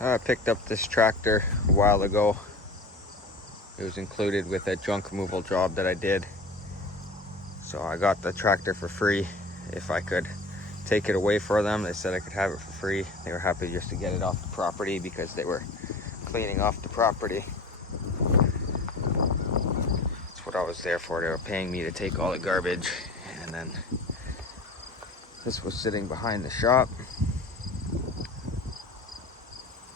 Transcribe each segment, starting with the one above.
I picked up this tractor a while ago. It was included with a junk removal job that I did. So I got the tractor for free. If I could take it away for them, they said I could have it for free. They were happy just to get it off the property because they were cleaning off the property. That's what I was there for. They were paying me to take all the garbage. And then this was sitting behind the shop.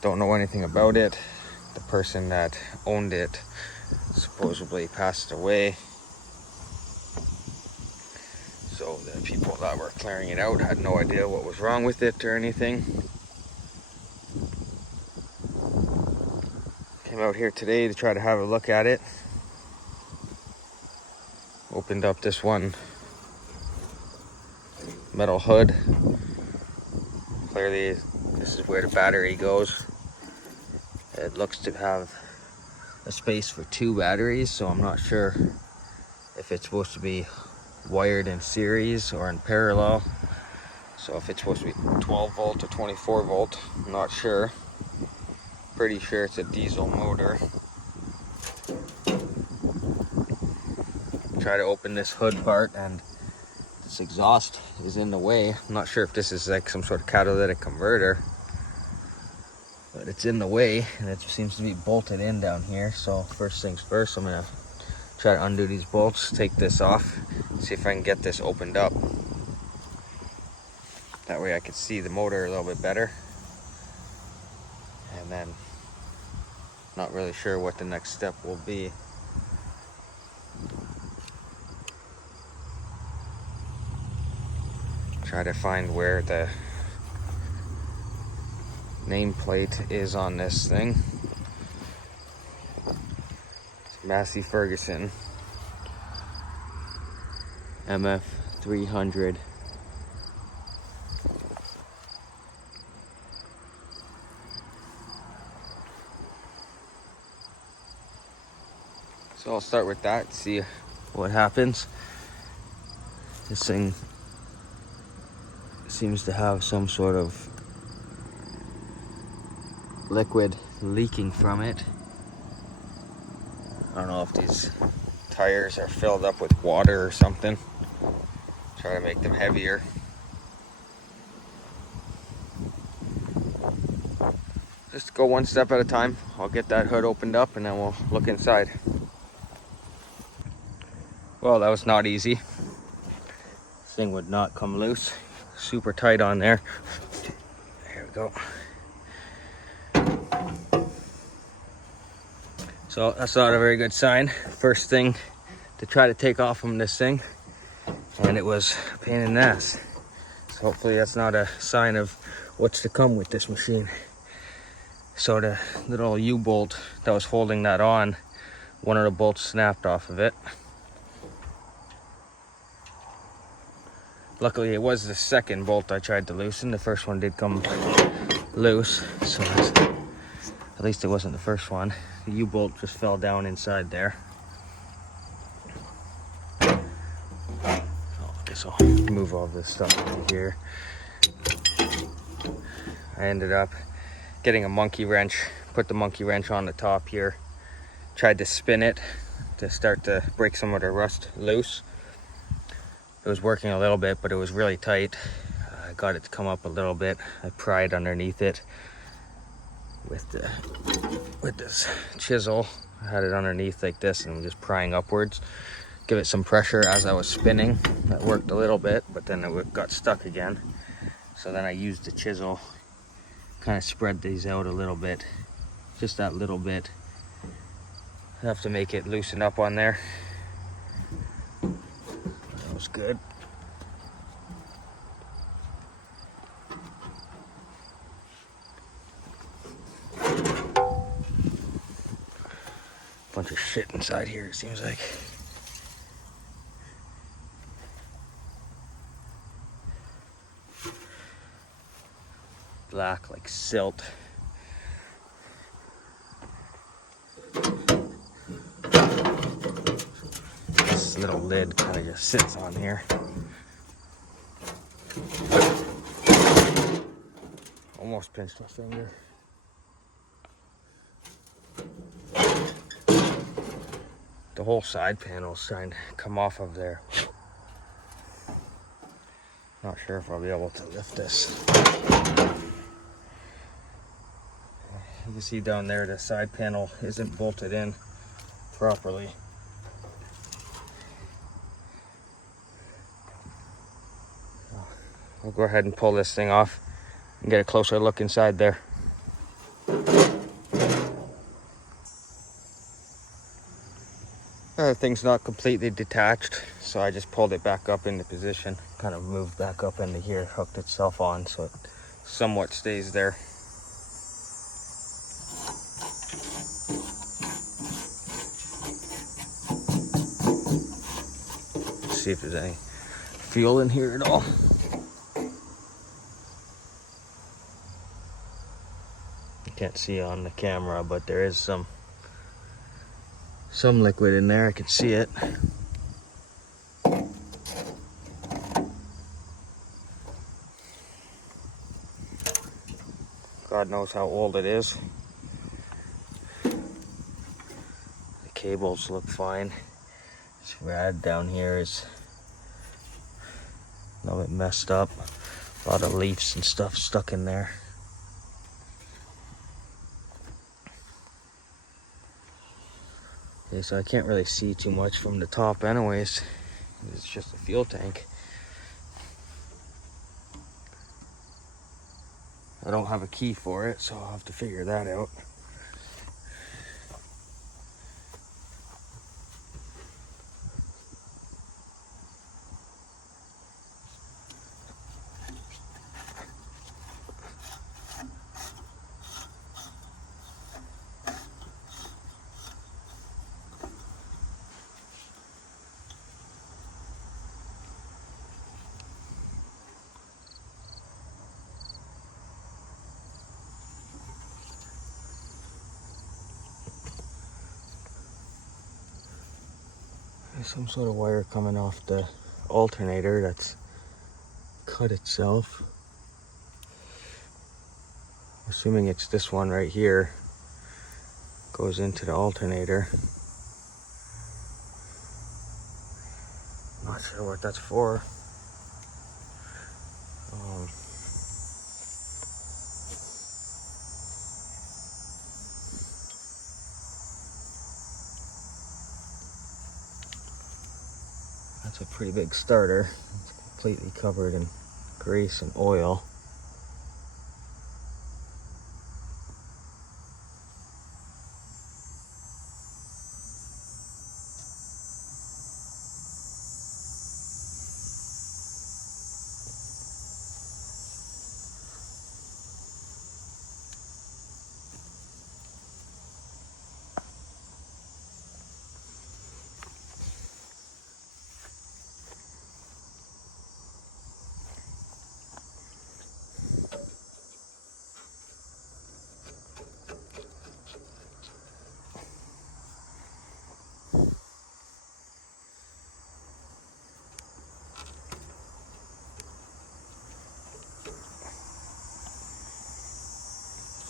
Don't know anything about it. The person that owned it supposedly passed away. So the people that were clearing it out had no idea what was wrong with it or anything. Came out here today to try to have a look at it. Opened up this one metal hood. Clearly this is where the battery goes. It looks to have a space for 2 batteries, so I'm not sure if it's supposed to be wired in series or in parallel. So if it's supposed to be 12 volt or 24 volt, I'm not sure. Pretty sure it's a diesel motor. Try to open this hood part and this exhaust is in the way. I'm not sure if this is like some sort of catalytic converter, but it's in the way and it just seems to be bolted in down here. So first things first, I'm gonna try to undo these bolts, take this off, see if I can get this opened up. That way I can see the motor a little bit better. And then, not really sure what the next step will be. Try to find where the nameplate is on this thing. It's Massey Ferguson MF 300. So I'll start with that, see what happens. This thing seems to have some sort of liquid leaking from it. I don't know if these tires are filled up with water or something. Try to make them heavier. Just go one step at a time. I'll get that hood opened up and then we'll look inside. Well, that was not easy. This thing would not come loose. Super tight on there. There we go. So that's not a very good sign. First thing to try to take off from this thing, and it was a pain in the ass. So hopefully that's not a sign of what's to come with this machine. So the little U-bolt that was holding that on, one of the bolts snapped off of it. Luckily it was the second bolt I tried to loosen. The first one did come loose, so at least it wasn't the first one. The U-bolt just fell down inside there. So I guess I'll move all this stuff out of here. I ended up getting a monkey wrench, put the monkey wrench on the top here, tried to spin it to start to break some of the rust loose. It was working a little bit, but it was really tight. I got it to come up a little bit. I pried underneath it with this chisel. I had it underneath like this and just prying upwards. Give it some pressure as I was spinning. That worked a little bit, but then it got stuck again. So then I used the chisel, kind of spread these out a little bit, just that little bit. I have to make it loosen up on there. That was good. Bunch of shit inside here, it seems like. Black like silt. This little lid kind of just sits on here. Almost pinched my finger. the whole side panel's trying to come off of there. Not sure if I'll be able to lift this. You can see down there the side panel isn't bolted in properly. I'll go ahead and pull this thing off and get a closer look inside there. The thing's not completely detached, so I just pulled it back up into position, kind of moved back up into here, hooked itself on so it somewhat stays there. Let's see if there's any fuel in here at all. You can't see on the camera, but there is some liquid in there. I can see it. God knows how old it is. The cables look fine. This rad down here is a little bit messed up. A lot of leaves and stuff stuck in there. Okay, so I can't really see too much from the top anyways. It's just a fuel tank. I don't have a key for it, so I'll have to figure that out. There's some sort of wire coming off the alternator that's cut itself. Assuming it's this one right here. Goes into the alternator. Not sure what that's for. That's a pretty big starter. It's completely covered in grease and oil.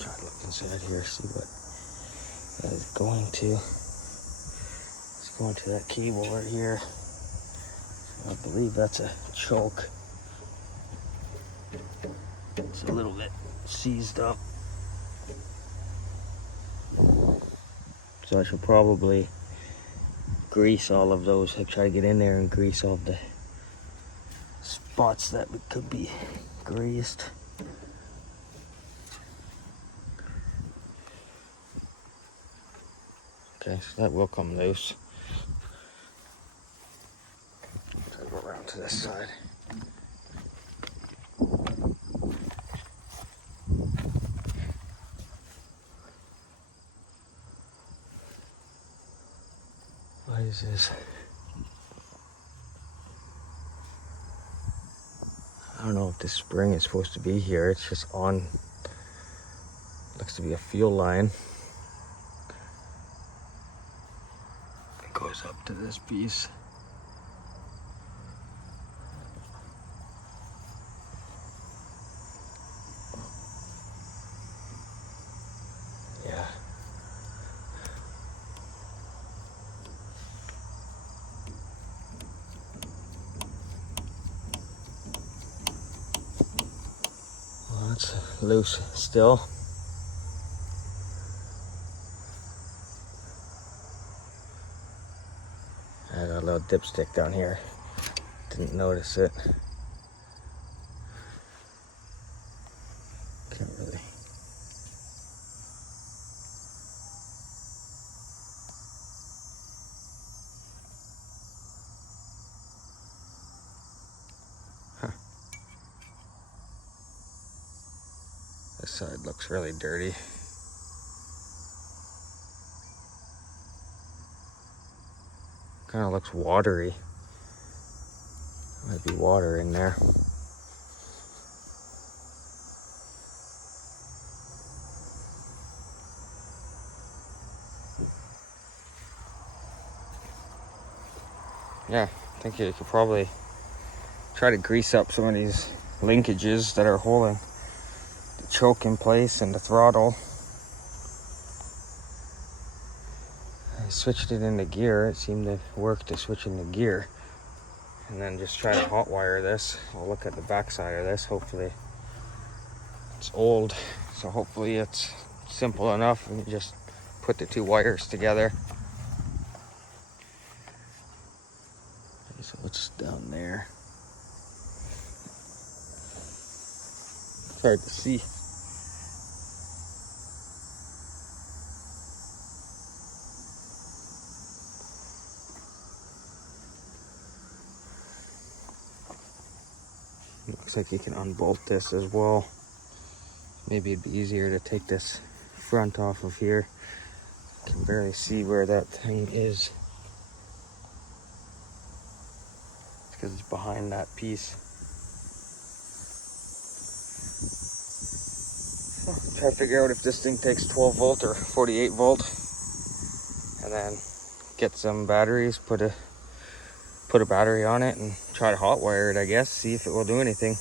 Try to look inside here, see what that is going to. It's going to that cable right here. I believe that's a choke. It's a little bit seized up. So I should probably grease all of those. I try to get in there and grease all the spots that could be greased. Okay, so that will come loose. Try to go around to this side. What is this? I don't know if this spring is supposed to be here. It's just on. Looks to be a fuel line. It goes up to this piece. Yeah. it's loose still. I got a little dipstick down here. Didn't notice it. Can't really. Huh. This side looks really dirty. Kind of looks watery. Might be water in there. Yeah, I think you could probably try to grease up some of these linkages that are holding the choke in place and the throttle. I switched it into gear. It seemed to work to switch into gear. And then just try to hot wire this. I'll look at the back side of this. Hopefully it's old, so hopefully it's simple enough and you just put the two wires together. Okay, so it's down there. It's hard to see. Looks like you can unbolt this as well. Maybe it'd be easier to take this front off of here. I can barely see where that thing is. It's because it's behind that piece. So, try to figure out if this thing takes 12 volt or 48 volt. And then get some batteries, put a battery on it and try to hot wire it, I guess. See if it will do anything.